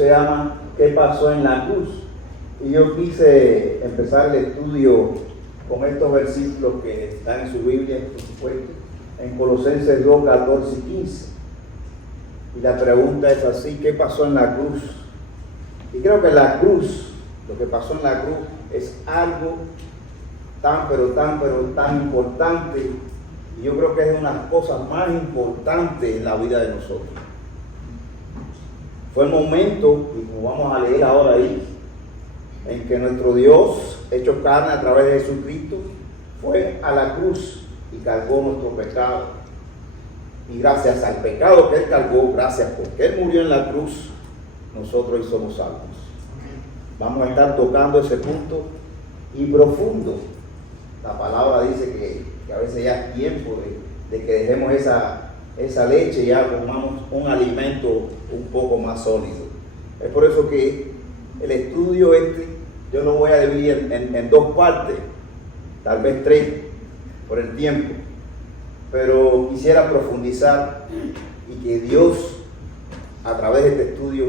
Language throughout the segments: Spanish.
se llama ¿Qué pasó en la cruz? Y yo quise empezar el estudio con estos versículos que están en su Biblia, por supuesto, en Colosenses 2, 14 y 15. Y la pregunta es así: ¿qué pasó en la cruz? Y creo que la cruz, lo que pasó en la cruz, es algo tan importante. Y yo creo que es una de las cosas más importantes en la vida de nosotros. Fue el momento, y como vamos a leer ahora ahí, en que nuestro Dios, hecho carne a través de Jesucristo, fue a la cruz y cargó nuestro pecado. Y gracias al pecado que Él cargó, gracias porque Él murió en la cruz, nosotros hoy somos salvos. Vamos a estar tocando ese punto y profundo. La palabra dice que a veces ya es tiempo de que dejemos esa leche y ya comamos un alimento un poco más sólido. Es por eso que el estudio yo lo voy a dividir en dos partes, tal vez tres, por el tiempo. Pero quisiera profundizar y que Dios, a través de este estudio,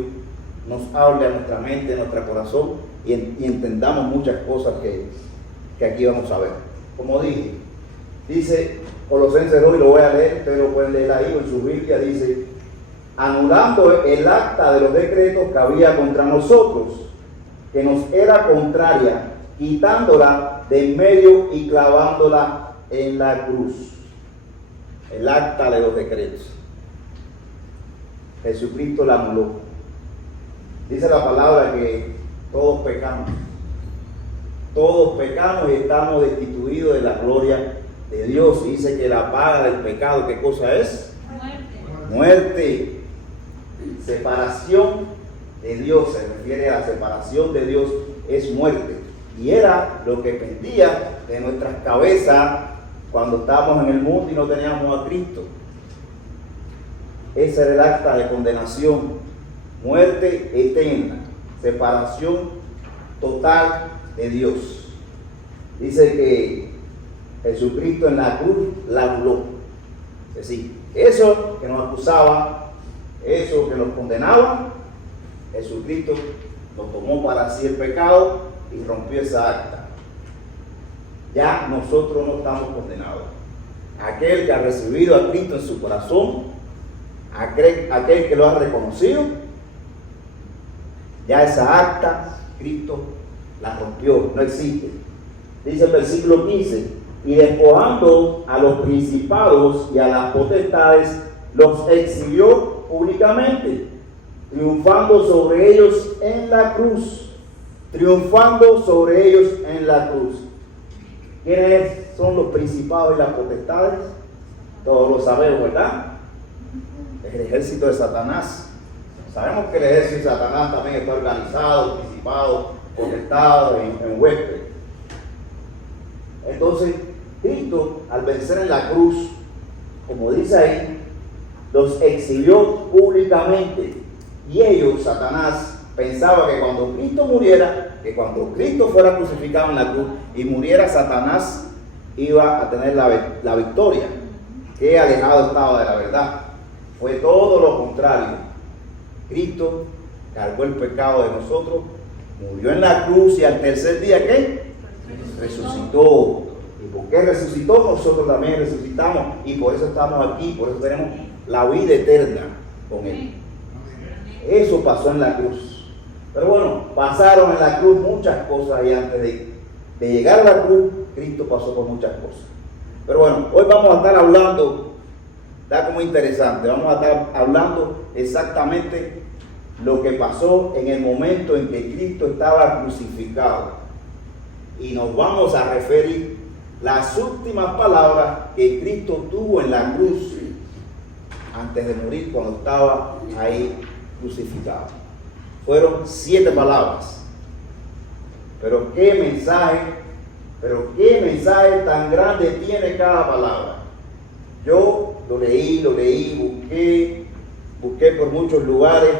nos hable a nuestra mente, a nuestro corazón y entendamos muchas cosas que aquí vamos a ver. Como dije, dice Colosenses 2, y lo voy a leer, ustedes lo pueden leer ahí en su Biblia, dice: anulando el acta de los decretos que había contra nosotros, que nos era contraria, quitándola de en medio y clavándola en la cruz. El acta de los decretos. Jesucristo la anuló. Dice la palabra que todos pecamos. Todos pecamos y estamos destituidos de la gloria de Dios. Y dice que la paga del pecado, ¿qué cosa es? Muerte. Separación de Dios, se refiere a la separación de Dios, es muerte. Y era lo que pendía de nuestras cabezas cuando estábamos en el mundo y no teníamos a Cristo. Ese era el acta de condenación, muerte eterna, separación total de Dios. Dice que Jesucristo en la cruz la anuló. Es decir, eso que nos acusaba, eso que nos condenaba, Jesucristo lo tomó para sí el pecado y rompió esa acta. Ya nosotros no estamos condenados. Aquel que ha recibido a Cristo en su corazón, aquel que lo ha reconocido, ya esa acta Cristo la rompió, no existe. Dice el versículo 15: y despojando a los principados y a las potestades, los exhibió públicamente, triunfando sobre ellos en la cruz. Triunfando sobre ellos en la cruz. ¿Quiénes son los principados y las potestades? Todos lo sabemos, ¿verdad? El ejército de Satanás. Sabemos que el ejército de Satanás también está organizado, principado, potestado, en huestes. Entonces, Cristo, al vencer en la cruz, como dice ahí, los exhibió públicamente. Y ellos, Satanás, pensaba que cuando Cristo muriera, que cuando Cristo fuera crucificado en la cruz y muriera, Satanás iba a tener la victoria. Qué alejado estaba de la verdad. Fue todo lo contrario. Cristo cargó el pecado de nosotros, murió en la cruz y al tercer día, ¿qué? Resucitó. ¿Y por qué resucitó? Nosotros también resucitamos y por eso estamos aquí, por eso tenemos la vida eterna con Él. Eso pasó en la cruz. Pero bueno, pasaron en la cruz muchas cosas y antes de llegar a la cruz, Cristo pasó por muchas cosas. Pero bueno, hoy vamos a estar hablando, está como interesante, vamos a estar hablando exactamente lo que pasó en el momento en que Cristo estaba crucificado. Y nos vamos a referir las últimas palabras que Cristo tuvo en la cruz antes de morir, cuando estaba ahí crucificado. Fueron 7 palabras. Pero qué mensaje tan grande tiene cada palabra. Yo lo leí, busqué por muchos lugares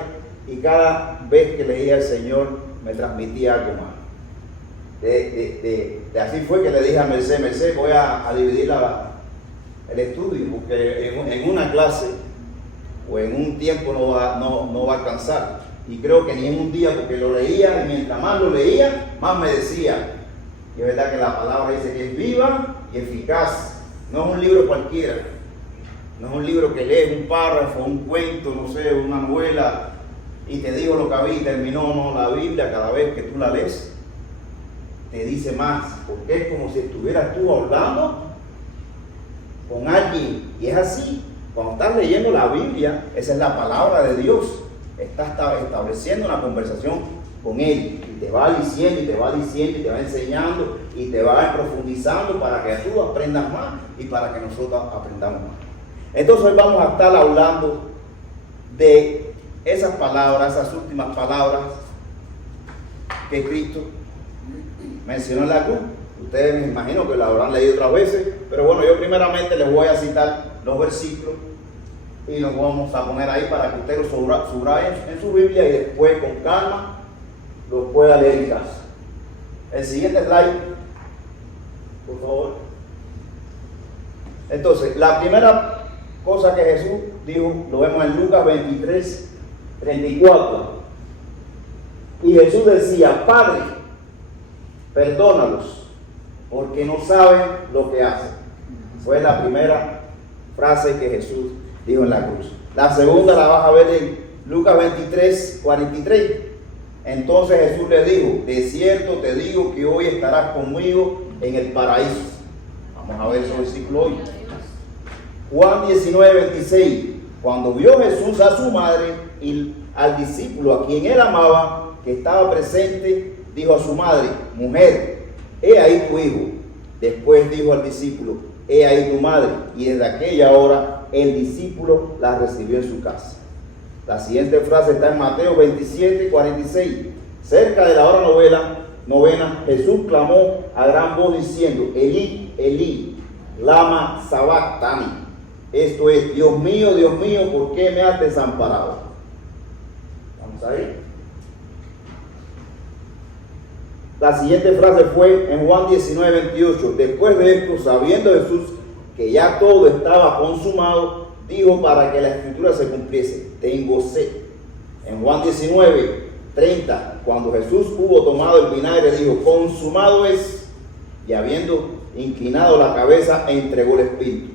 y cada vez que leía al Señor me transmitía algo más. Así fue que le dije a Merced, voy a dividir el estudio, porque en una clase o en un tiempo no va a alcanzar. y creo que ni en un día, porque lo leía, y mientras más lo leía, más me decía. Y es verdad que la palabra dice que es viva y eficaz. No es un libro cualquiera. No es un libro que lees un párrafo, un cuento, no sé, una novela, y te digo lo que había y terminó. No, la Biblia, cada vez que tú la lees, te dice más, porque es como si estuvieras tú hablando con alguien. Y es así. Cuando estás leyendo la Biblia, esa es la palabra de Dios. Estás estableciendo una conversación con Él. Y te va diciendo, y te va diciendo, y te va enseñando, y te va profundizando para que tú aprendas más y para que nosotros aprendamos más. Entonces hoy vamos a estar hablando de esas palabras, esas últimas palabras que Cristo mencionó en la cruz. Ustedes me imagino que la habrán leído otras veces, pero bueno, yo primeramente les voy a citar los versículos y los vamos a poner ahí para que ustedes los subrayen en su Biblia y después con calma los pueda leer en casa. El siguiente slide, por favor. Entonces, la primera cosa que Jesús dijo, lo vemos en Lucas 23, 34. Y Jesús decía: Padre, perdónalos, porque no saben lo que hacen. Fue la primera frase que Jesús dijo en la cruz. La segunda la vas a ver en Lucas 23, 43. Entonces Jesús le dijo: de cierto te digo que hoy estarás conmigo en el paraíso. Vamos a ver ese versículo hoy. Juan 19, 26. Cuando vio Jesús a su madre y al discípulo a quien él amaba, que estaba presente, dijo a su madre: mujer, he ahí tu hijo. Después dijo al discípulo: he ahí tu madre. Y desde aquella hora el discípulo la recibió en su casa. La siguiente frase está en Mateo 27, 46. Cerca de la hora novena, Jesús clamó a gran voz diciendo: Elí, Elí, lama sabactani. Esto es: Dios mío, ¿por qué me has desamparado? Vamos a ver. La siguiente frase fue en Juan 19, 28. Después de esto, sabiendo Jesús que ya todo estaba consumado, dijo para que la escritura se cumpliese: tengo sed. En Juan 19, 30, cuando Jesús hubo tomado el vinagre, dijo: consumado es. Y habiendo inclinado la cabeza, entregó el espíritu.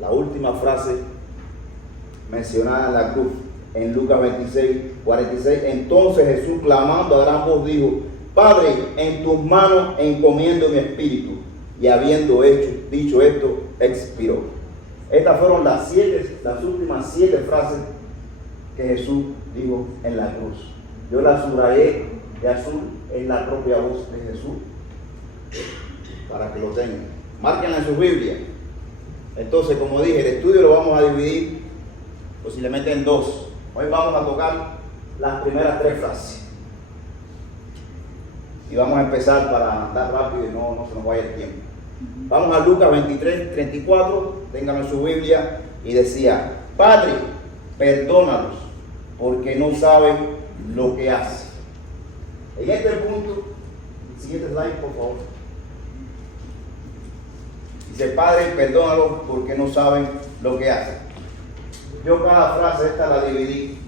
La última frase mencionada en la cruz, en Lucas 26, 46. Entonces Jesús, clamando a gran voz, dijo: Padre, en tus manos encomiendo mi espíritu. Y habiendo dicho esto, expiró. Estas fueron las últimas 7 frases que Jesús dijo en la cruz. Yo las subrayé de azul, en la propia voz de Jesús, para que lo tengan. Márquenla en su Biblia. Entonces, como dije, el estudio lo vamos a dividir posiblemente en 2. Hoy vamos a tocar las primeras 3 frases. Y vamos a empezar para andar rápido y no se nos vaya el tiempo. Vamos a Lucas 23, 34. Ténganlo en su Biblia. Y decía: Padre, perdónalos, porque no saben lo que hacen. En este punto, el siguiente slide, por favor. Dice: Padre, perdónalos, porque no saben lo que hacen. Yo cada frase esta la dividí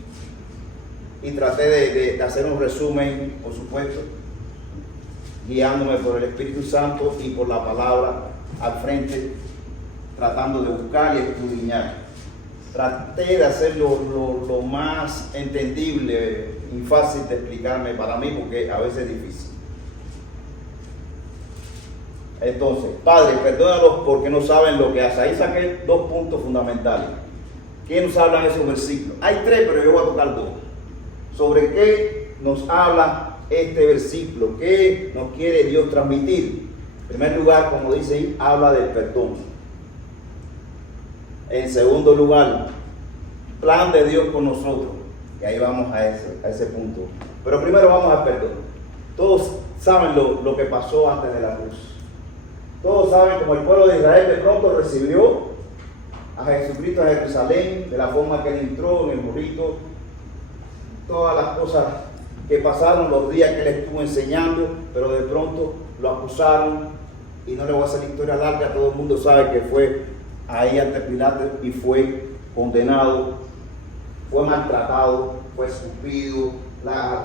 y traté de hacer un resumen, por supuesto, guiándome por el Espíritu Santo y por la palabra al frente, tratando de buscar y escudriñar. Traté de hacerlo lo más entendible y fácil de explicarme para mí, porque a veces es difícil. Entonces, Padre, perdónalos porque no saben lo que hacen. Ahí saqué 2 puntos fundamentales. ¿Qué nos hablan esos versículos? Hay 3, pero yo voy a tocar 2. ¿Sobre qué nos habla este versículo? ¿Qué nos quiere Dios transmitir? En primer lugar, como dice ahí, habla del perdón. En segundo lugar, plan de Dios con nosotros. Y ahí vamos a ese punto. Pero primero vamos al perdón. Todos saben lo que pasó antes de la cruz. Todos saben cómo el pueblo de Israel de pronto recibió a Jesucristo a Jerusalén, de la forma que él entró en el burrito, todas las cosas que pasaron, los días que él estuvo enseñando, pero de pronto lo acusaron, y no le voy a hacer la historia larga, todo el mundo sabe que fue ahí ante Pilato y fue condenado, fue maltratado, fue escupido,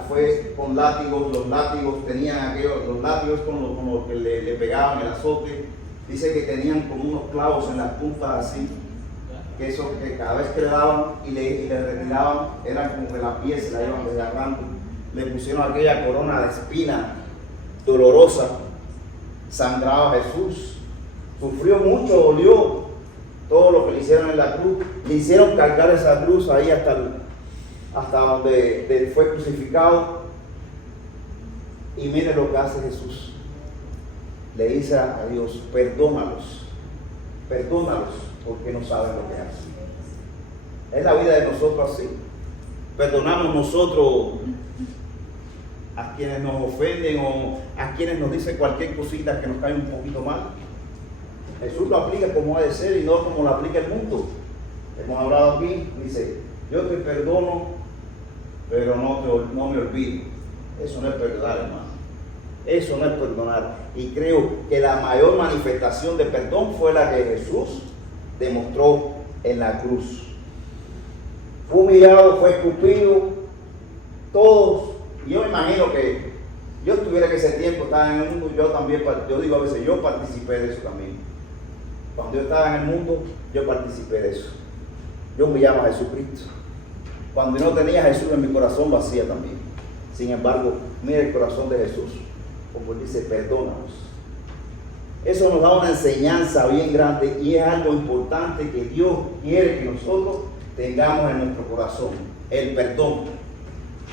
fue con látigos, los látigos tenían aquellos, los látigos con los que le pegaban el azote, dice que tenían como unos clavos en las puntas así, que eso que cada vez que le daban y le retiraban, era como que la piel se la iban desgarrando. Le pusieron aquella corona de espina dolorosa, sangraba Jesús, sufrió mucho, dolió todo lo que le hicieron en la cruz, le hicieron cargar esa cruz ahí hasta donde fue crucificado. Y mire lo que hace Jesús, le dice a Dios: perdónalos porque no saben lo que hacen. Es la vida de nosotros así. Perdonamos nosotros a quienes nos ofenden o a quienes nos dicen cualquier cosita que nos cae un poquito mal. Jesús lo aplica como ha de ser y no como lo aplica el mundo. Hemos hablado aquí, dice: yo te perdono, pero no me olvido. Eso no es perdonar, hermano. Eso no es perdonar. Y creo que la mayor manifestación de perdón fue la que Jesús demostró en la cruz. Fue humillado, fue escupido, todos. Y yo me imagino que yo estuviera en ese tiempo, estaba en el mundo, yo digo a veces, yo participé de eso también. Cuando yo estaba en el mundo, yo participé de eso. Yo humillaba a Jesucristo. Cuando no tenía a Jesús en mi corazón, lo hacía también. Sin embargo, mira el corazón de Jesús, como él dice: perdónanos. Eso nos da una enseñanza bien grande y es algo importante que Dios quiere que nosotros tengamos en nuestro corazón: el perdón.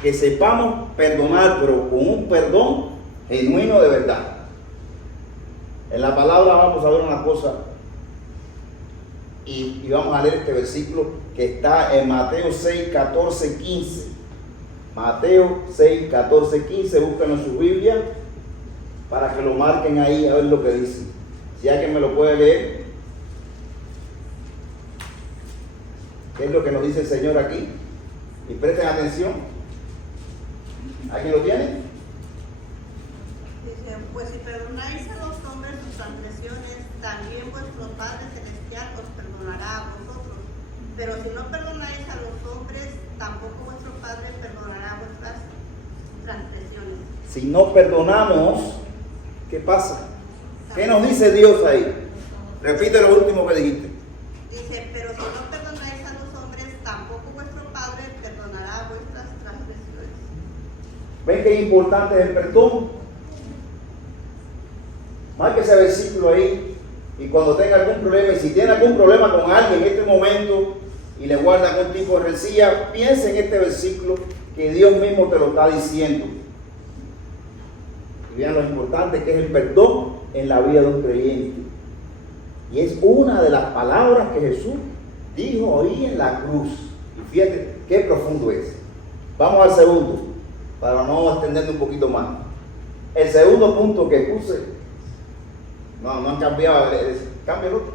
Que sepamos perdonar, pero con un perdón genuino de verdad. En la palabra vamos a ver una cosa y vamos a leer este versículo que está en Mateo 6, 14, 15. Mateo 6, 14, 15. Búsquenlo en su Biblia para que lo marquen ahí a ver lo que dice. Si alguien me lo puede leer. ¿Qué es lo que nos dice el Señor aquí? Y presten atención. ¿Alguien lo tiene? Dice: pues si perdonáis a los hombres sus transgresiones, también vuestro Padre Celestial os perdonará a vosotros. Pero si no perdonáis a los hombres, tampoco vuestro Padre perdonará vuestras transgresiones. Si no perdonamos, ¿qué pasa? ¿Qué nos dice Dios ahí? Repite lo último que dijiste. Dice: pero si no perdonáis a los hombres, tampoco vuestro Padre perdonará vuestras transgresiones. ¿Ven qué importante es el perdón? Marque ese versículo ahí, y cuando tenga algún problema, y si tiene algún problema con alguien en este momento y le guarda algún tipo de rencilla, piense en este versículo que Dios mismo te lo está diciendo. Y vean lo importante que es el perdón en la vida de un creyente. Y es una de las palabras que Jesús dijo ahí en la cruz. Y fíjate qué profundo es. Vamos al segundo, para no extenderme un poquito más. El segundo punto que puse, no han cambiado, cambia el otro,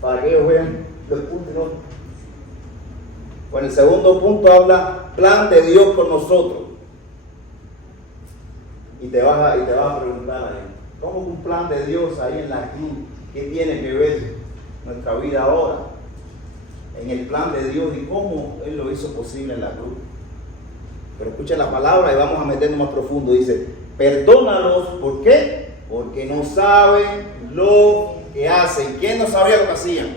para que ellos vean los puntos, ¿no? Bueno, el segundo punto habla plan de Dios con nosotros. Y te vas a preguntar ahí, ¿cómo un plan de Dios ahí en la cruz? ¿Qué tiene que ver nuestra vida ahora en el plan de Dios y cómo Él lo hizo posible en la cruz? Pero escuchen la palabra y vamos a meternos más profundo. Dice: perdónalos, ¿por qué? Porque no saben lo que hacen. ¿Quién no sabía lo que hacían?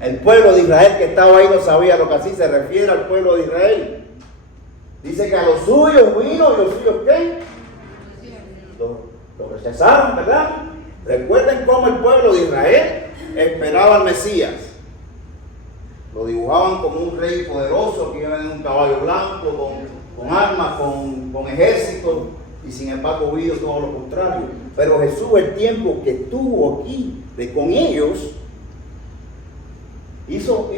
El pueblo de Israel que estaba ahí no sabía lo que hacía. Se refiere al pueblo de Israel. Dice que a los suyos vino, y los suyos ¿qué? Lo rechazaron, ¿verdad? Recuerden cómo el pueblo de Israel esperaba al Mesías. Lo dibujaban como un rey poderoso que iba en un caballo blanco, con armas, con ejército, y sin embargo vino todo lo contrario. Pero Jesús, el tiempo que estuvo aquí con ellos, hizo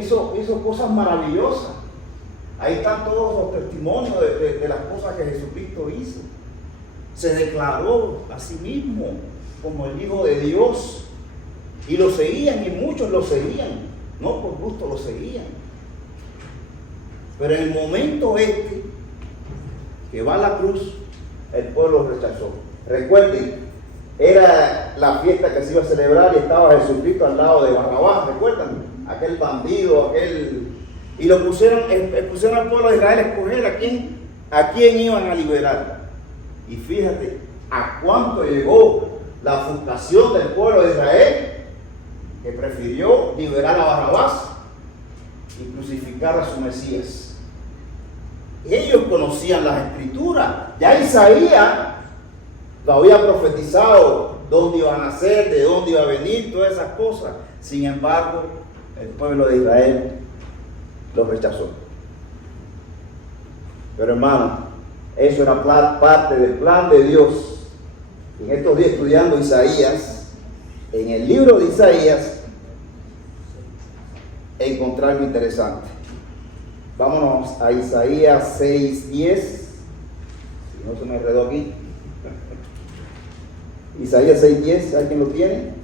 cosas maravillosas. Ahí están todos los testimonios de las cosas que Jesucristo hizo. Se declaró a sí mismo como el Hijo de Dios. Y lo seguían, y muchos lo seguían. No por gusto lo seguían. Pero en el momento que va a la cruz, el pueblo rechazó. Recuerden, era la fiesta que se iba a celebrar y estaba Jesucristo al lado de Barrabás. ¿Recuerdan? Aquel bandido, aquel Y lo pusieron al pueblo de Israel a escoger a quién iban a liberar. Y fíjate a cuánto llegó la frustración del pueblo de Israel, que prefirió liberar a Barrabás y crucificar a su Mesías. Ellos conocían las escrituras. Ya Isaías lo había profetizado, dónde iba a nacer, de dónde iba a venir, todas esas cosas. Sin embargo, el pueblo de Israel lo rechazó. Pero hermano, eso era parte del plan de Dios. En estos días estudiando Isaías, en el libro de Isaías, encontré algo interesante. Vámonos a Isaías 6:10. Si no se me enredó aquí. Isaías 6:10, ¿alguien lo tiene?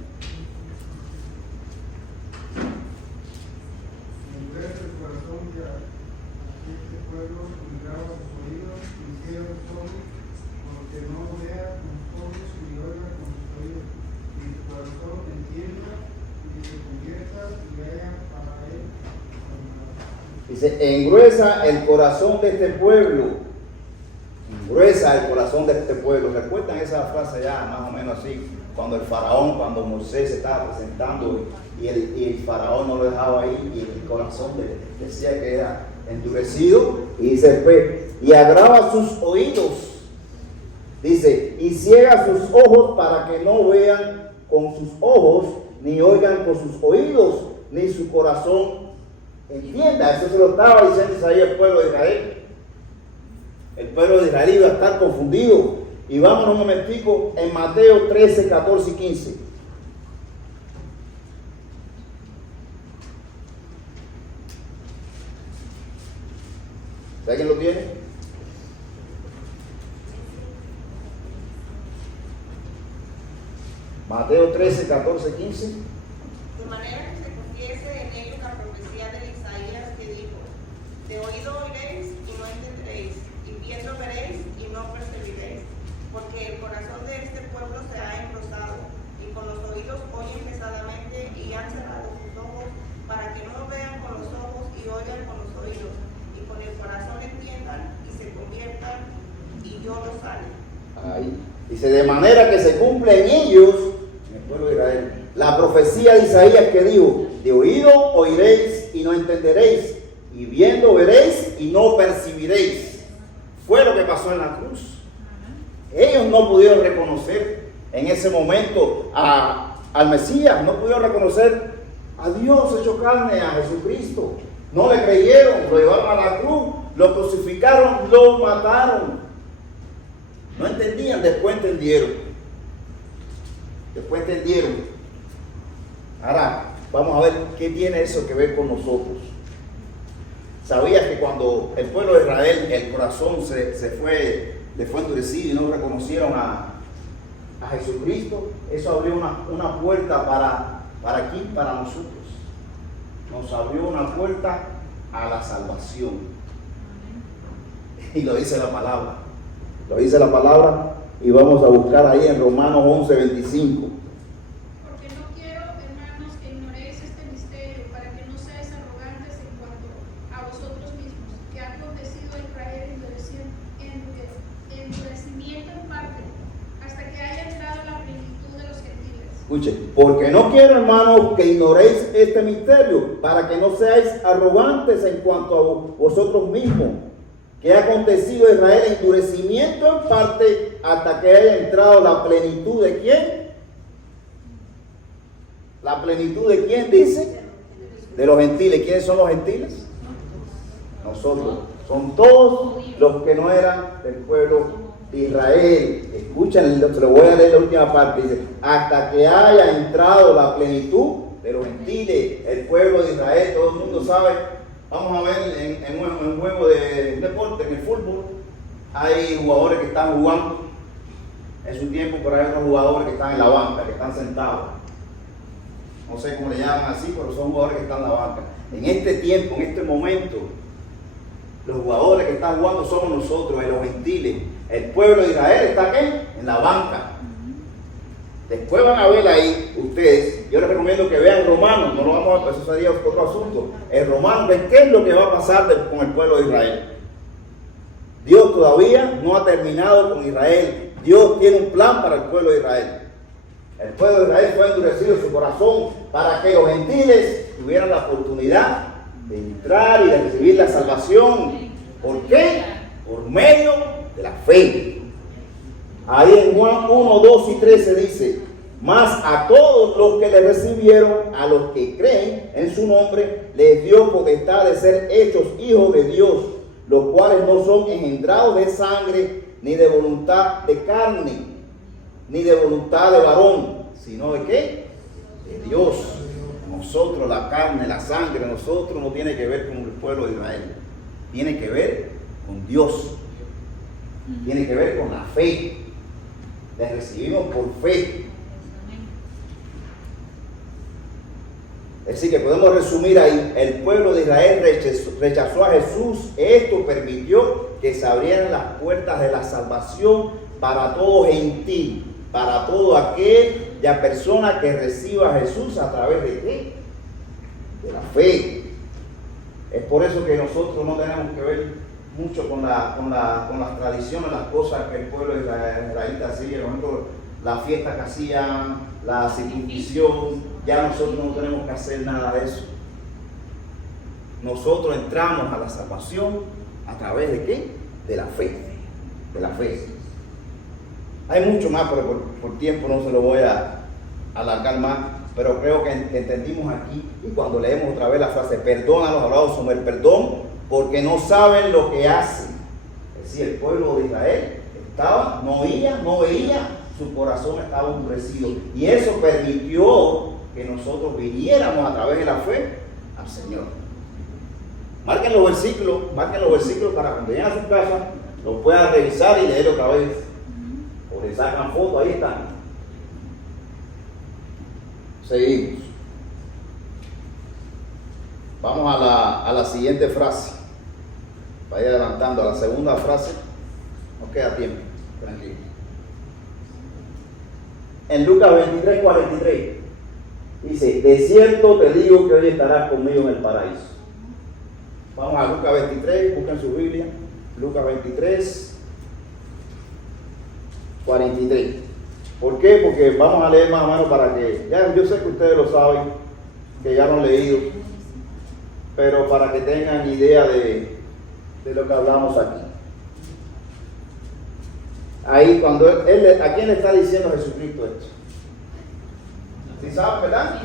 Dice, engruesa el corazón de este pueblo. Engruesa el corazón de este pueblo. ¿Recuerdan esa frase ya más o menos así? Cuando Moisés se estaba presentando y el faraón no lo dejaba ahí y el corazón decía que era endurecido. Y dice, pues, y agrava sus oídos. Dice, y ciega sus ojos para que no vean con sus ojos, ni oigan con sus oídos, ni su corazón entienda. Eso se lo estaba diciendo Isaías al pueblo de Israel. El pueblo de Israel iba a estar confundido. Y vámonos un momentico en Mateo 13, 14 y 15. ¿Alguien lo tiene? Mateo 13, 14, 15. De manera que se cumpliese en ellos la profecía de Isaías que dijo: de oído oiréis y no entenderéis, y viendo veréis y no percibiréis, porque el corazón de este pueblo se ha engrosado, y con los oídos oyen pesadamente, y han cerrado sus ojos, para que no vean con los ojos y oigan con los oídos, y con el corazón entiendan y se conviertan, y yo los sane. Ahí. Dice, de manera que se cumple en ellos, en el pueblo de Israel, la profecía de Isaías que dijo: de oído oiréis y no entenderéis, y viendo veréis y no percibiréis. Fue lo que pasó en la cruz. Ellos no pudieron reconocer en ese momento al Mesías, no pudieron reconocer a Dios hecho carne, a Jesucristo. No le creyeron, lo llevaron a la cruz, lo crucificaron, lo mataron. No entendían, después entendieron. Ahora, vamos a ver qué tiene eso que ver con nosotros. ¿Sabías que cuando el pueblo de Israel, el corazón le fue endurecido y no reconocieron a Jesucristo? Eso abrió una puerta para aquí, para nosotros. Nos abrió una puerta a la salvación. Y lo dice la palabra. Y vamos a buscar ahí en Romanos 11, 25. Porque no quiero, hermanos, que ignoréis este misterio, para que no seáis arrogantes en cuanto a vosotros mismos, que ha acontecido en Israel endurecimiento en parte, hasta que haya entrado la plenitud de los gentiles. Escuche, porque no quiero, hermanos, que ignoréis este misterio, para que no seáis arrogantes en cuanto a vosotros mismos, que ha acontecido en Israel endurecimiento en parte, hasta que haya entrado la plenitud de ¿quién? ¿La plenitud de quién dice? De los gentiles. ¿Quiénes son los gentiles? Nosotros. Son todos los que no eran del pueblo de Israel. Escuchen, se lo voy a leer la última parte. Dice, hasta que haya entrado la plenitud de los gentiles, el pueblo de Israel. Todo el mundo sabe. Vamos a ver en un juego de deporte, en el fútbol, hay jugadores que están jugando en su tiempo, pero hay otros jugadores que están en la banca, que están sentados. No sé cómo le llaman así, pero son jugadores que están en la banca. En este tiempo, en este momento, los jugadores que están jugando somos nosotros, los gentiles. El pueblo de Israel está ¿qué? En la banca. Después van a ver ahí ustedes, yo les recomiendo que vean Romanos, no lo vamos a, eso sería otro asunto. En Romanos, ven qué es lo que va a pasar con el pueblo de Israel. Dios todavía no ha terminado con Israel. Dios tiene un plan para el pueblo de Israel. El pueblo de Israel fue endurecido en su corazón para que los gentiles tuvieran la oportunidad de entrar y de recibir la salvación. ¿Por qué? Por medio de la fe. Ahí en Juan 1, 2 y 13 dice: mas a todos los que le recibieron, a los que creen en su nombre, les dio potestad de ser hechos hijos de Dios, los cuales no son engendrados de sangre, ni de voluntad de carne, ni de voluntad de varón, sino de ¿qué? De Dios. Nosotros, la carne, la sangre, nosotros no tiene que ver con el pueblo de Israel, tiene que ver con Dios, tiene que ver con la fe. Les recibimos por fe. Es decir, que podemos resumir ahí: el pueblo de Israel rechazó a Jesús. Esto permitió que se abrieran las puertas de la salvación para todo gentil, para todo aquella persona que reciba a Jesús a través de ¿qué? De la fe. Es por eso que nosotros no tenemos que ver mucho con las tradiciones, las cosas que el pueblo israelita hacía. Por ejemplo, la fiesta que hacían, la circuncisión. Ya nosotros no tenemos que hacer nada de eso. Nosotros entramos a la salvación a través de ¿qué? De la fe. De la fe. Hay mucho más, pero por tiempo no se lo voy a alargar más. Pero creo que entendimos aquí, y cuando leemos otra vez la frase: perdónalos, hablamos sobre el perdón, porque no saben lo que hacen. Es decir, el pueblo de Israel no veía, su corazón estaba endurecido. Y eso permitió que nosotros viniéramos a través de la fe al Señor. Marquen los versículos para cuando lleguen a su casa los puedan revisar y leer otra vez. O le sacan fotos, ahí están. Seguimos. Vamos a la siguiente frase. Vaya adelantando a la segunda frase. No queda tiempo, tranquilo. En Lucas 23, 43 dice: de cierto te digo que hoy estarás conmigo en el paraíso. Vamos a Lucas 23, busquen su Biblia. Lucas 23, 43. ¿Por qué? Porque vamos a leer más o menos para que, ya yo sé que ustedes lo saben, que ya lo han leído, pero para que tengan idea de lo que hablamos aquí. Ahí cuando ¿a quién le está diciendo Jesucristo esto? ¿Sí saben, verdad?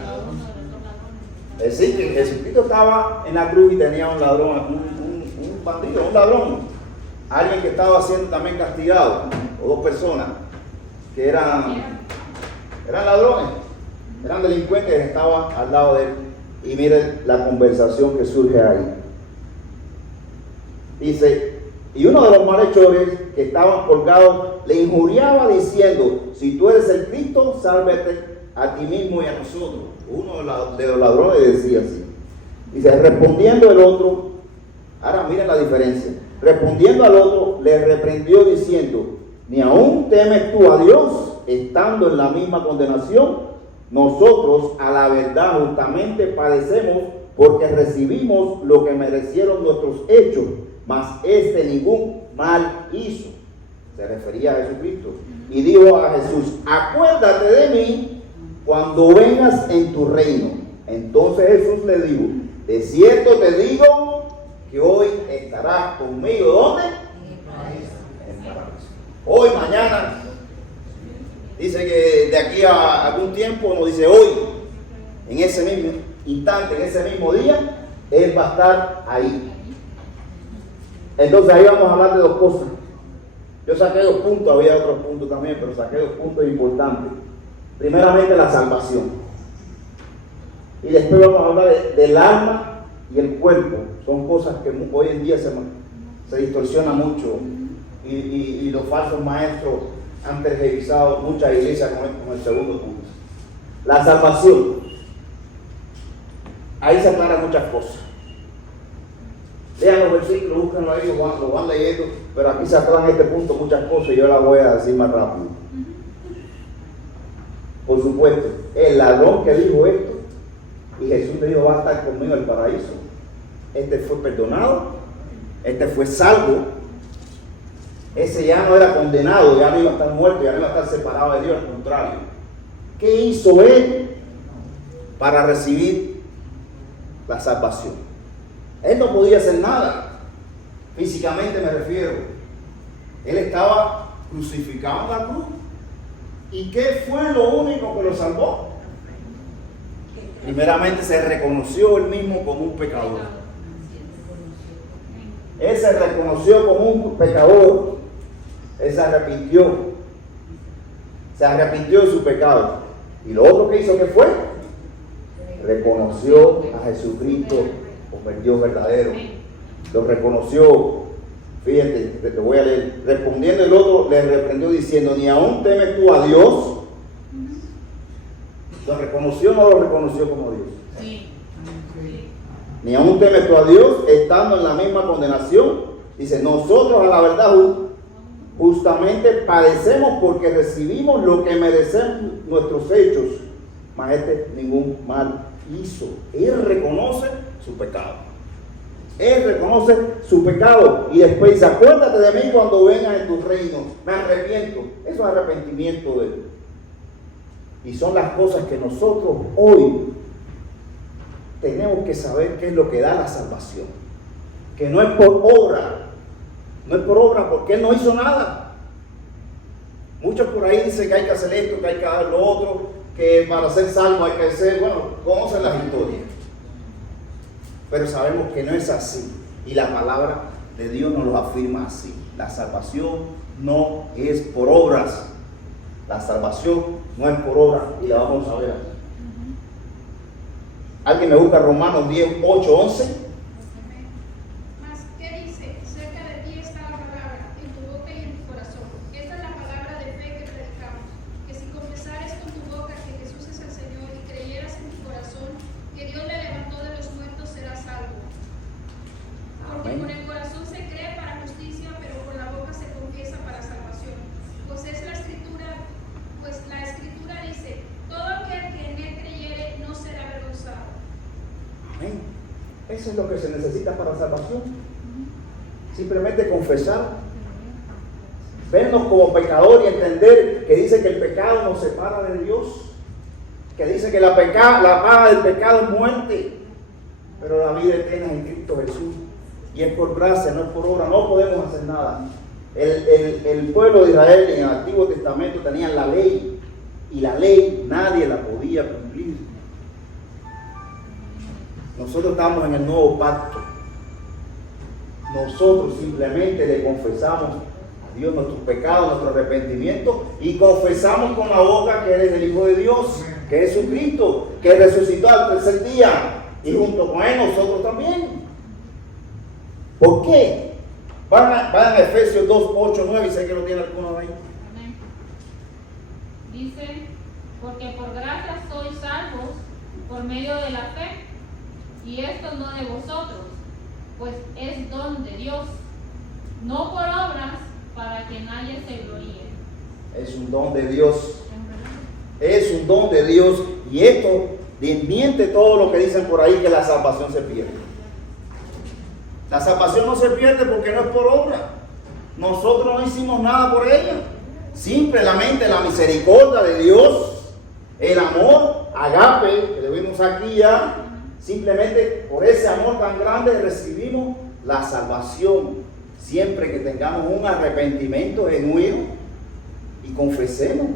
Es decir, que Jesucristo estaba en la cruz y tenía un ladrón, un bandido, un ladrón, alguien que estaba siendo también castigado, o dos personas que eran ladrones, eran delincuentes que estaban al lado de él. Y miren la conversación que surge ahí. Dice: y uno de los malhechores que estaban colgados le injuriaba diciendo: si tú eres el Cristo, sálvate a ti mismo y a nosotros. Uno de los ladrones decía así. Dice: respondiendo el otro, ahora miren la diferencia, respondiendo al otro le reprendió diciendo: ¿ni aún temes tú a Dios, estando en la misma condenación? Nosotros a la verdad justamente padecemos, porque recibimos lo que merecieron nuestros hechos, mas este ningún mal hizo. Se refería a Jesucristo. Y dijo a Jesús: acuérdate de mí cuando vengas en tu reino. Entonces Jesús le dijo: de cierto te digo que hoy estarás conmigo. ¿Dónde? En el paraíso. Hoy, mañana. Dice que de aquí a algún tiempo, no dice hoy, en ese mismo instante, en ese mismo día, Él va a estar ahí. Entonces ahí vamos a hablar de dos cosas. Yo saqué 2 puntos, había otros puntos también, pero saqué 2 puntos importantes. Primeramente, la salvación. Y después vamos a hablar del alma y el cuerpo. Son cosas que hoy en día se distorsiona mucho. Y los falsos maestros han tergiversado muchas iglesias con el segundo punto. La salvación. Ahí se aclaran muchas cosas. Lean los versículos, búsquenlo ahí, lo van leyendo, pero aquí se aclaran este punto muchas cosas y yo las voy a decir más rápido. Por supuesto, el ladrón que dijo esto, y Jesús le dijo, va a estar conmigo en el paraíso. Este fue perdonado, este fue salvo. Ese ya no era condenado, ya no iba a estar muerto, ya no iba a estar separado de Dios, al contrario. ¿Qué hizo él para recibir la salvación? Él no podía hacer nada, físicamente me refiero. Él estaba crucificado en la cruz. ¿Y qué fue lo único que lo salvó? Primeramente se reconoció él mismo como un pecador. Él se reconoció como un pecador. Él se arrepintió de su pecado. Y lo otro que hizo, ¿qué fue? Reconoció a Jesucristo como el Dios verdadero. Lo reconoció. Fíjate, te voy a leer. Respondiendo el otro, le reprendió diciendo, ¿ni aún temes tú a Dios? ¿Lo reconoció o no lo reconoció como Dios? Sí. Ni aún temes tú a Dios, estando en la misma condenación. Dice, nosotros a la verdad justamente padecemos porque recibimos lo que merecen nuestros hechos, mas este ningún mal hizo. Él reconoce su pecado. Él reconoce su pecado y después dice, acuérdate de mí cuando vengas en tu reino. Me arrepiento. Eso es arrepentimiento de él. Y son las cosas que nosotros hoy tenemos que saber qué es lo que da la salvación. Que no es por obra. No es por obra porque él no hizo nada. Muchos por ahí dicen que hay que hacer esto, que hay que hacer lo otro, que para ser salvo hay que ser, bueno, conocen las historias. Pero sabemos que no es así. Y la palabra de Dios nos lo afirma así. La salvación no es por obras. La salvación no es por obras. Y la vamos a ver aquí. ¿Alguien me busca Romanos 10, 8, 11? Mas, ¿qué dice? Cerca de ti está la palabra, en tu boca y en tu corazón. Esta es la palabra de fe que predicamos. Que si confesares con tu boca que Jesús es el Señor y creyeras en tu corazón que Dios le levantó de los muertos, serás salvo. Porque Amén. con el corazón se cree para justicia, pero con la boca se confiesa para salvación. Pues la escritura dice, todo aquel que en él creyere no será avergonzado. Amén. Eso es lo que se necesita para salvación. Simplemente confesar, vernos como pecador y entender que dice que el pecado nos separa de Dios, que dice que la paga del pecado es muerte, pero la vida eterna es en Cristo Jesús. Y es por gracia, no es por obra, no podemos hacer nada. El pueblo de Israel en el Antiguo Testamento tenían la ley, y la ley nadie la podía cumplir. Nosotros estamos en el nuevo pacto. Nosotros simplemente le confesamos a Dios nuestros pecados, nuestro arrepentimiento, y confesamos con la boca que eres el Hijo de Dios, que es Jesucristo, que resucitó al tercer día, y junto con él nosotros también. ¿Por qué? Vayan a Efesios 2, 8, 9, y sé que lo tiene alguno ahí. Amén. Dice, porque por gracia sois salvos por medio de la fe, y esto no de vosotros, pues es don de Dios, no por obras para que nadie se gloríe. Es un don de Dios. Es un don de Dios. Y esto desmiente todo lo que dicen por ahí que la salvación se pierde. La salvación no se pierde porque no es por obra. Nosotros no hicimos nada por ella. Simplemente la misericordia de Dios, el amor, agape, que le vimos aquí ya, simplemente por ese amor tan grande recibimos la salvación. Siempre que tengamos un arrepentimiento genuino y confesemos.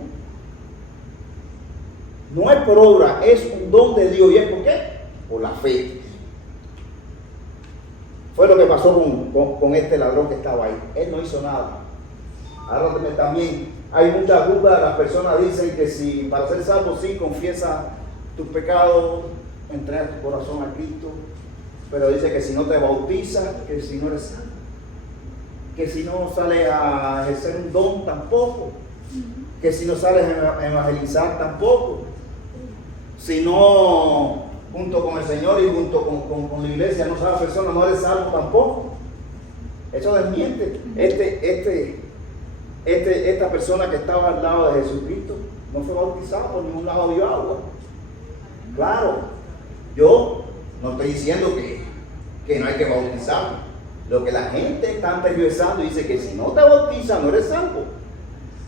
No es por obra, es un don de Dios. ¿Y es por qué? Por la fe. Fue lo que pasó con este ladrón que estaba ahí. Él no hizo nada. Ahora también hay muchas dudas. Las personas dicen que si para ser salvo, sí, confiesa tus pecados, entrega tu corazón a Cristo. Pero dice que si no te bautizas, que si no eres salvo. Que si no sales a ejercer un don, tampoco. Que si no sales a evangelizar, tampoco. Si no, junto con el Señor y junto con la iglesia, no sabes persona, no eres salvo tampoco. Eso desmiente. Esta persona que estaba al lado de Jesucristo no fue bautizado, ni un lavado de agua. Claro, yo no estoy diciendo que no hay que bautizar. Lo que la gente está tergiversando dice que si no te bautizas no eres salvo.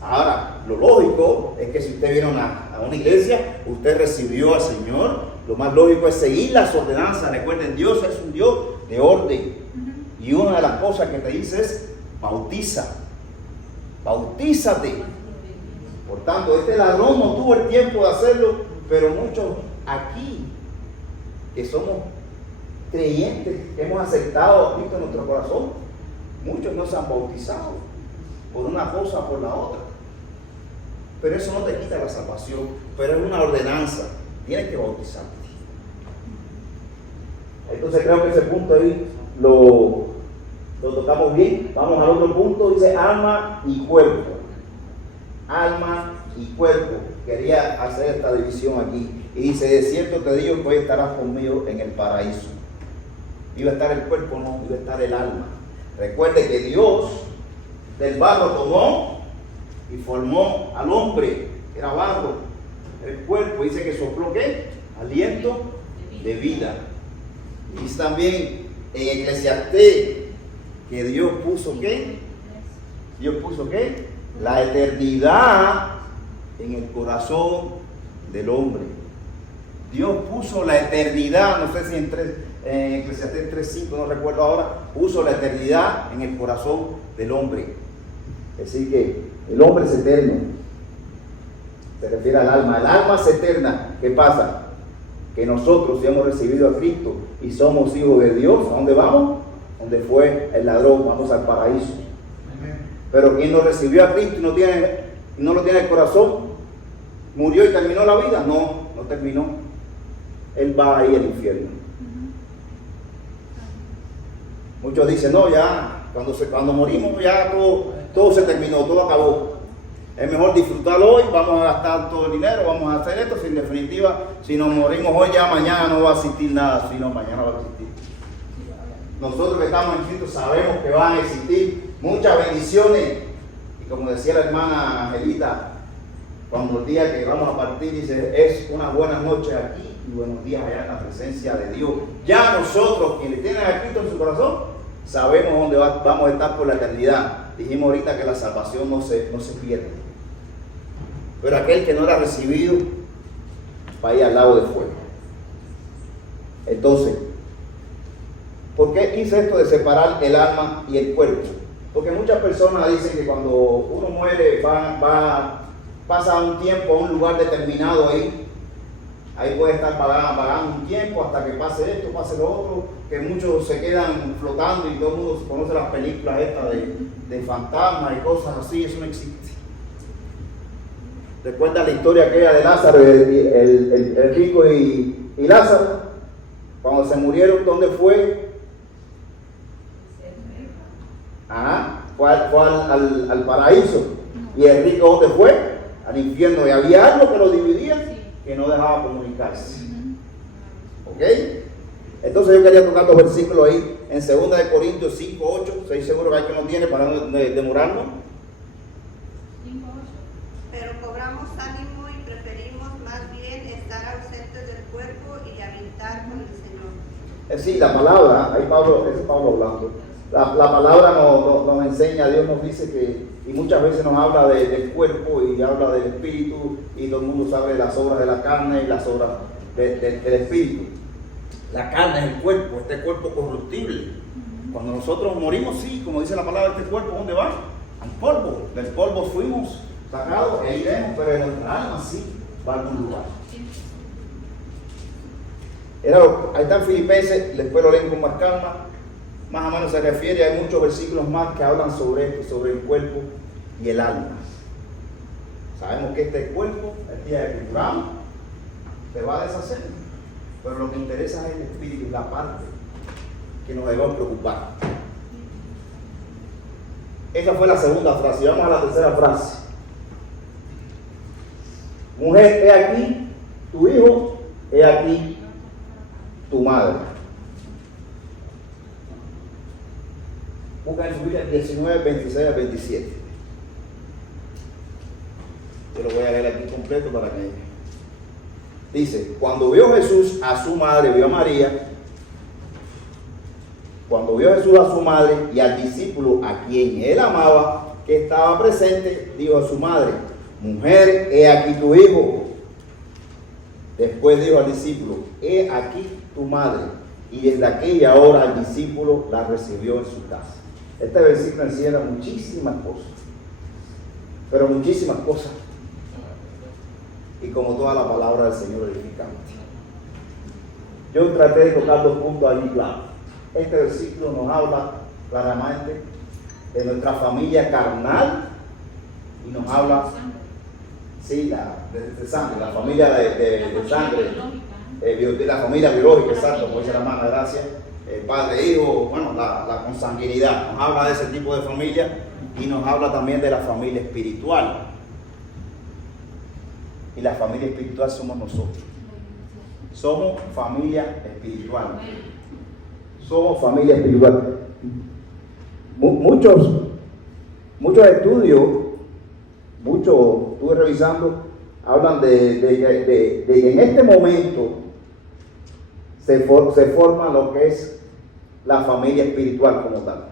Ahora, lo lógico es que si usted viene a una iglesia, usted recibió al Señor, lo más lógico es seguir las ordenanzas. Recuerden, Dios es un Dios de orden. Y una de las cosas que te dice es, bautízate. Por tanto, este ladrón no tuvo el tiempo de hacerlo, pero muchos aquí, que somos creyentes, que hemos aceptado a Cristo en nuestro corazón, muchos no se han bautizado por una cosa o por la otra. Pero eso no te quita la salvación, pero es una ordenanza, tienes que bautizarte. Entonces creo que ese punto ahí lo tocamos bien. Vamos al otro punto, dice alma y cuerpo. Alma y cuerpo. Quería hacer esta división aquí. Y dice, de cierto te digo que hoy estarás conmigo en el paraíso. Iba a estar el cuerpo, no, iba a estar el alma. Recuerde que Dios del barro tomó y formó al hombre, que era barro, el cuerpo. Dice que sopló, ¿qué? Aliento de vida. Y dice también en Eclesiastés que Dios puso, ¿qué? Dios puso, ¿qué? La eternidad en el corazón del hombre. Dios puso la eternidad, no sé si en Eclesiastés 3:5, no recuerdo ahora, puso la eternidad en el corazón del hombre. Es decir que el hombre es eterno. Se refiere al alma. El alma es eterna. ¿Qué pasa? Que nosotros, si hemos recibido a Cristo y somos hijos de Dios, ¿a dónde vamos? Donde fue el ladrón, vamos al paraíso. Pero quien no recibió a Cristo y no lo tiene en el corazón, murió y terminó la vida. No terminó. Él va ahí al infierno. Muchos dicen, no, ya, cuando morimos ya todo se terminó, todo acabó. Es mejor disfrutarlo hoy, vamos a gastar todo el dinero, vamos a hacer esto, si en definitiva, si nos morimos hoy, ya mañana no va a existir nada, sino mañana va a existir. Nosotros que estamos en Cristo sabemos que van a existir muchas bendiciones. Y como decía la hermana Angelita, cuando el día que vamos a partir, dice, es una buena noche aquí y buenos días allá en la presencia de Dios. Ya nosotros, quienes tienen a Cristo en su corazón, sabemos dónde vamos a estar por la eternidad. Dijimos ahorita que la salvación no se pierde. Pero aquel que no la ha recibido va a ir al lago de fuego. Entonces, ¿por qué hice esto de separar el alma y el cuerpo? Porque muchas personas dicen que cuando uno muere pasa un tiempo a un lugar determinado ahí puede estar vagando un tiempo hasta que pase esto, pase lo otro, que muchos se quedan flotando y todo el mundo conoce las películas estas de fantasmas y cosas así. Eso no existe. ¿Recuerdan la historia aquella de Lázaro, el rico y Lázaro? Cuando se murieron, ¿dónde fue? Fue al paraíso. ¿Y el rico dónde fue? Al infierno. Y había algo que lo dividía, que no dejaba comunicarse. ¿Ok? Entonces yo quería tocar los versículos ahí en 2 Corintios 5:8. Estoy seguro que hay que no tiene para no demorarnos. Pero cobramos ánimo y preferimos más bien estar ausentes del cuerpo y habitar con el Señor. Sí, la palabra, ahí ese es Pablo hablando. La palabra nos enseña, Dios nos dice que, y muchas veces nos habla del cuerpo y habla del espíritu, y todo el mundo sabe las obras de la carne y las obras del espíritu. La carne es el cuerpo, este cuerpo corruptible. Cuando nosotros morimos, sí, como dice la palabra, este cuerpo, ¿dónde va? Al polvo. Del polvo fuimos sacados e iremos, pero en nuestra alma sí va a algún lugar. Ahí está en Filipenses, después lo leen con más calma. Más o menos se refiere, hay muchos versículos más que hablan sobre esto, sobre el cuerpo y el alma. Sabemos que este cuerpo, el día que curamos, se va a deshacer, pero lo que interesa es el espíritu, la parte que nos debe preocupar. Esa fue la segunda frase. Vamos a la tercera frase. Mujer, he aquí tu hijo, he aquí tu madre. Busca en su Biblia 19, 26 al 27. Yo lo voy a leer aquí completo para que... Dice, cuando vio Jesús a su madre, vio a María, cuando vio Jesús a su madre y al discípulo a quien él amaba, que estaba presente, dijo a su madre, mujer, he aquí tu hijo. Después dijo al discípulo, he aquí tu madre. Y desde aquella hora el discípulo la recibió en su casa. Este versículo encierra muchísimas cosas, pero muchísimas cosas. Y como toda la palabra del Señor edificante. Yo traté de tocar 2 puntos allí claros. Este versículo nos habla claramente de nuestra familia carnal y nos habla, sí, de sangre, la familia de sangre, la familia biológica, exacto, como dice la hermana, gracias, padre, hijo, bueno, la consanguinidad. Nos habla de ese tipo de familia y nos habla también de la familia espiritual. Y la familia espiritual somos nosotros. Somos familia espiritual. Somos familia espiritual. Muchos estudios, estuve revisando, hablan de que en este momento se forma lo que es la familia espiritual como tal.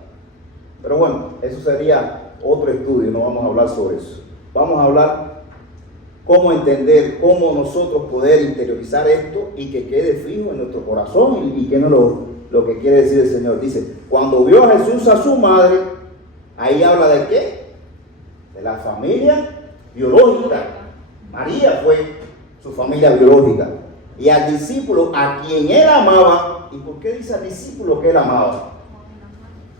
Pero bueno, eso sería otro estudio, no vamos a hablar sobre eso. Vamos a hablar cómo entender, cómo nosotros poder interiorizar esto y que quede fijo en nuestro corazón y que no lo que quiere decir el Señor. Dice, cuando vio a Jesús a su madre, ahí habla de ¿qué? De la familia biológica. María fue su familia biológica. Y al discípulo a quien él amaba. ¿Y por qué dice al discípulo que él amaba?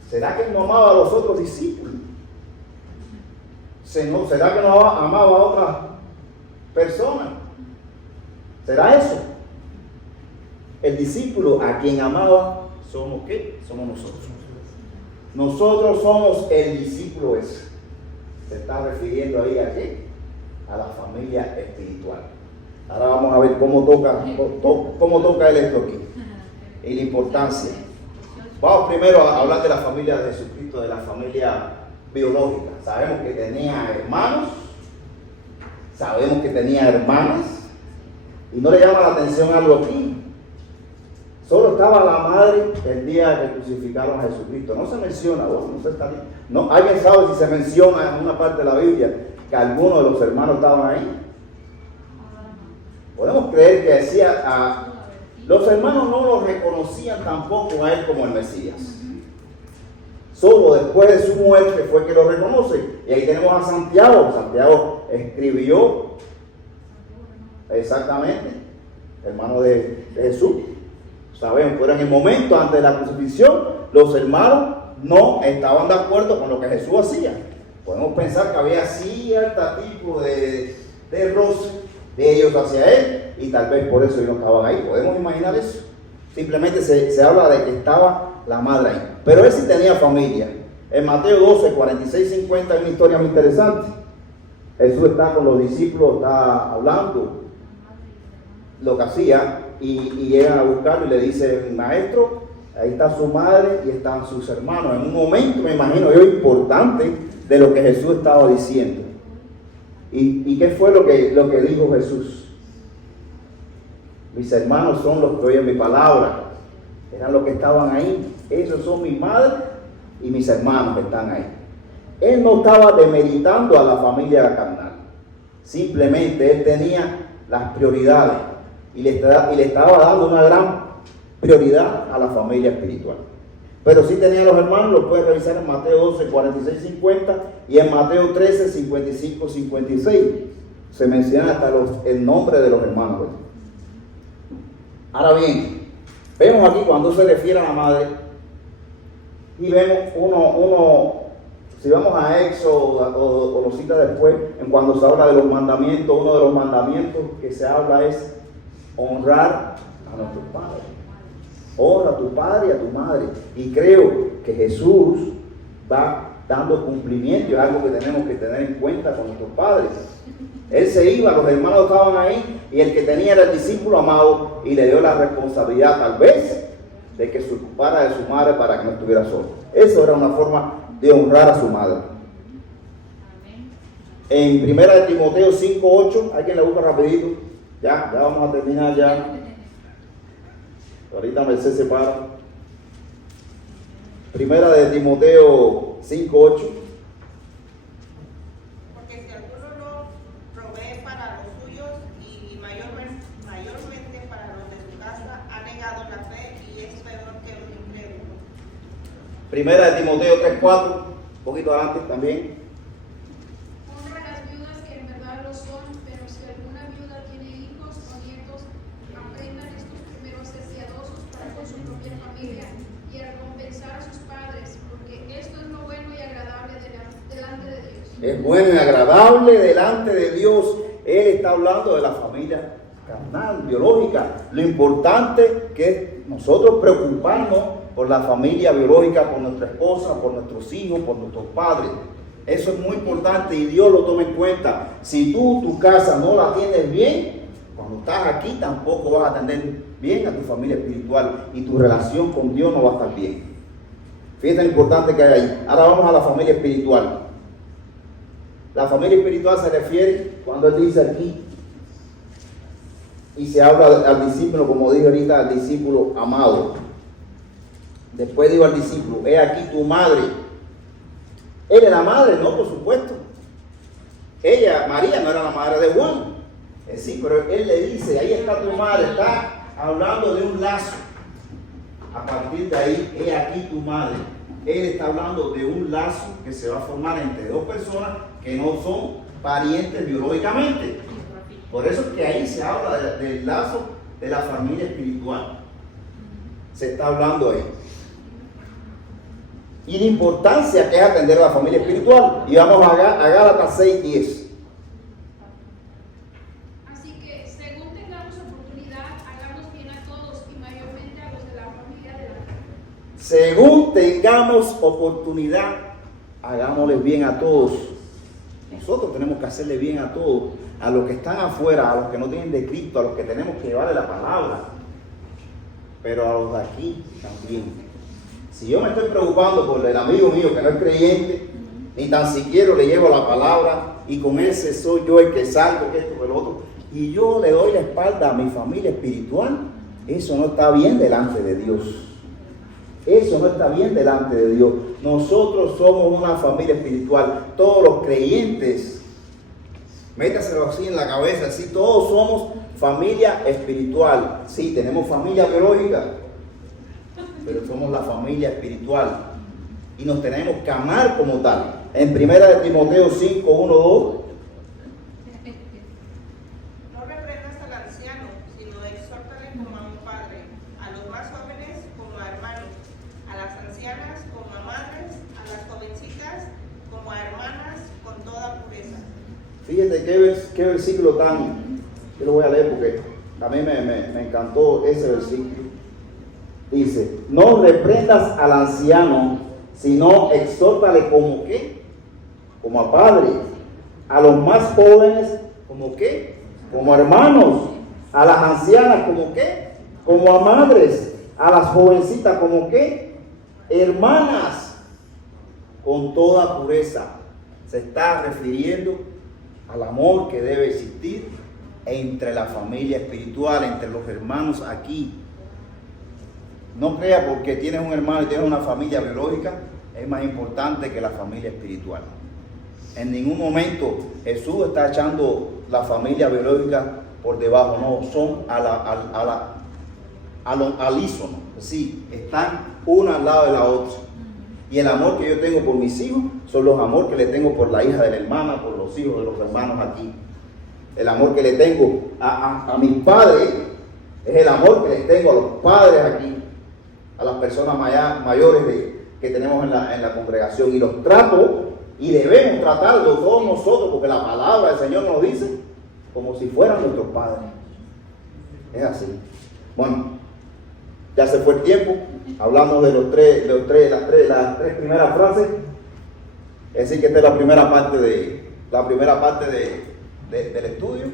¿Será que él no amaba a los otros discípulos? ¿Será que no amaba a otras personas? ¿Será eso? El discípulo a quien amaba, ¿somos qué? Somos nosotros. Nosotros somos el discípulo ese. Se está refiriendo ahí a qué? A la familia espiritual. Ahora vamos a ver cómo toca él esto aquí. Y la importancia. Vamos primero a hablar de la familia de Jesucristo, de la familia biológica. Sabemos que tenía hermanos. Sabemos que tenía hermanas. Y no le llama la atención algo aquí. Solo estaba la madre el día que crucificaron a Jesucristo. No se menciona, no se está bien. No, ¿alguien sabe si se menciona en una parte de la Biblia que algunos de los hermanos estaban ahí? Podemos creer que decía, los hermanos no lo reconocían tampoco a él como el Mesías. Solo después de su muerte fue que lo reconocen. Y ahí tenemos a Santiago. Santiago escribió exactamente, hermano de Jesús. Sabemos, pero en el momento antes de la crucifixión, los hermanos no estaban de acuerdo con lo que Jesús hacía. Podemos pensar que había cierto tipo de roce de ellos hacia él, y tal vez por eso ellos no estaban ahí. Podemos imaginar eso. Simplemente se habla de que estaba la madre ahí. Pero él sí tenía familia. En Mateo 12, 46, 50 hay una historia muy interesante. Jesús está con los discípulos, está hablando lo que hacía, y llegan a buscarlo y le dicen, maestro, ahí está su madre y están sus hermanos. En un momento, me imagino yo, importante de lo que Jesús estaba diciendo. ¿Y qué fue lo que dijo Jesús? Mis hermanos son los que oyen mi palabra. Eran los que estaban ahí. Esos son mi madre y mis hermanos que están ahí. Él no estaba demeritando a la familia carnal. Simplemente él tenía las prioridades y le estaba dando una gran prioridad a la familia espiritual. Pero sí tenía los hermanos, lo puedes revisar en Mateo 12, 46, 50 y en Mateo 13, 55, 56. Se menciona hasta el nombre de los hermanos. Ahora bien, vemos aquí cuando se refiere a la madre y vemos si vamos a Éxodo o lo cita después, en cuando se habla de los mandamientos, uno de los mandamientos que se habla es honrar a nuestros padres. Honra a tu padre y a tu madre. Y creo que Jesús va dando cumplimiento, es algo que tenemos que tener en cuenta con nuestros padres. Él se iba, los hermanos estaban ahí, y el que tenía era el discípulo amado, y le dio la responsabilidad tal vez de que se ocupara de su madre para que no estuviera solo. Eso era una forma de honrar a su madre. En 1 Timoteo 5:8, alguien la busca rapidito. Ya vamos a terminar ya. Ahorita Merced se para. 1 Timoteo 5:8. Porque si alguno no provee para los suyos y mayormente para los de su casa, ha negado la fe y es peor que un incrédulo. 1 Timoteo 3:4, un poquito adelante también. Honra a las viudas que en verdad lo son, pero si alguna viuda tiene hijos o nietos, aprendan estos primero a ser piadosos para con su propia familia y a recompensar a sus padres, porque esto es lo bueno y agradable delante de Dios. Es bueno y agradable delante de Dios. Él está hablando de la familia carnal, biológica. Lo importante que es nosotros preocuparnos por la familia biológica, por nuestra esposa, por nuestros hijos, por nuestros padres. Eso es muy importante y Dios lo toma en cuenta. Si tú tu casa no la tienes bien, cuando estás aquí tampoco vas a atender bien a tu familia espiritual y tu relación con Dios no va a estar bien. Fíjate lo importante que hay ahí. Ahora vamos a la familia espiritual. La familia espiritual se refiere cuando él dice aquí y se habla al discípulo, como dije ahorita, al discípulo amado. Después digo al discípulo, he aquí tu madre. Él era la madre, no, por supuesto. Ella, María, no era la madre de Juan. Sí, pero él le dice, ahí está tu madre, está hablando de un lazo. A partir de ahí, he aquí tu madre. Él está hablando de un lazo que se va a formar entre dos personas que no son parientes biológicamente. Por eso es que ahí se habla del lazo de la familia espiritual. Se está hablando ahí. Y la importancia que es atender a la familia espiritual. Y vamos a Gálatas 6:10. Así que, según tengamos oportunidad, hagamos bien a todos y mayormente a los de la familia de la fe. Según tengamos oportunidad, hagámosles bien a todos. Nosotros tenemos que hacerle bien a todos, a los que están afuera, a los que no tienen de Cristo, a los que tenemos que llevarle la palabra, pero a los de aquí también. Si yo me estoy preocupando por el amigo mío que no es creyente, ni tan siquiera le llevo la palabra y con ese soy yo el que salgo, que esto, que lo otro, y yo le doy la espalda a mi familia espiritual, eso no está bien delante de Dios. Eso no está bien delante de Dios. Nosotros somos una familia espiritual. Todos los creyentes, métaselo así en la cabeza, sí, todos somos familia espiritual. Sí, tenemos familia biológica, pero somos la familia espiritual. Y nos tenemos que amar como tal. En 1 Timoteo 5, 1, 2. No reprendas al anciano, sino exhórtale como a un padre, a los más jóvenes como a hermanos, a las ancianas como a madres, a las jovencitas como a hermanas con toda pureza. Fíjate qué versículo tan... Yo lo voy a leer porque a mí me encantó ese versículo. Dice, no reprendas al anciano, sino exhórtale como ¿qué? Como a padre. A los más jóvenes, ¿como qué? Como hermanos. A las ancianas, ¿como qué? Como a madres. A las jovencitas, ¿como qué? Hermanas. Con toda pureza. Se está refiriendo al amor que debe existir entre la familia espiritual, entre los hermanos aquí. No crea porque tienes un hermano y tienes una familia biológica, es más importante que la familia espiritual. En ningún momento Jesús está echando la familia biológica por debajo, no, son al unísono, sí, están una al lado de la otra. Y el amor que yo tengo por mis hijos son los amores que le tengo por la hija de la hermana, por los hijos de los hermanos aquí. El amor que le tengo a mis padres es el amor que les tengo a los padres aquí, a las personas mayores que tenemos en la congregación. Y los trato y debemos tratarlos todos nosotros, porque la palabra del Señor nos dice como si fueran nuestros padres. Es así. Bueno, ya se fue el tiempo. Hablamos de las tres primeras frases. Es decir, que esta es la primera parte del estudio.